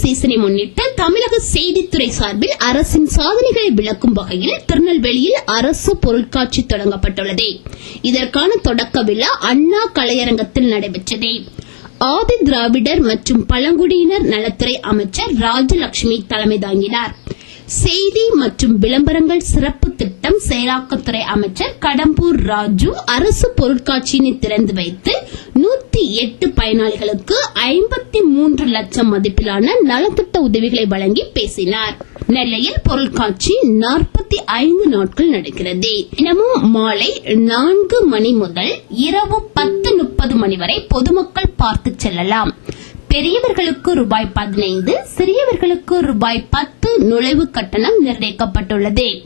சீசனை முன்னிட்டு தமிழக செய்தித்துறை சார்பில் அரசின் சாதனைகளை விளக்கும் வகையில் திருநெல்வேலியில் அரசு பொருட்காட்சி தொடங்கப்பட்டுள்ளது. இதற்கான தொடக்க விழா அண்ணா கலையரங்கத்தில் நடைபெற்றது. ஆதி திராவிடர் மற்றும் பழங்குடியினர் நலத்துறை அமைச்சர் ராஜலட்சுமி தலைமை தாங்கினார். செய்தி மற்றும் விளம்பரங்கள் சிறப்பு திட்டம் செயலாக்கத்துறை அமைச்சர் கடம்பூர் ராஜு அரசு பொருட்காட்சியினை திறந்து வைத்து நூறு இருபத்தி எட்டு பயனாளிகளுக்கு ஐம்பத்தி மூன்று லட்சம் மதிப்பிலான நலத்திட்ட உதவிகளை வழங்கி பேசினார். நெல்லையில் பொருட்காட்சி நாற்பத்தி ஐந்து நாட்கள் நடக்கிறது. தினமும் மாலை நான்கு மணி முதல் இரவு பத்து முப்பது மணி வரை பொதுமக்கள் பார்த்து செல்லலாம். பெரியவர்களுக்கு ரூபாய் பதினைந்து சிறியவர்களுக்கு ரூபாய் பத்து நுழைவு கட்டணம் நிர்ணயிக்கப்பட்டுள்ளது.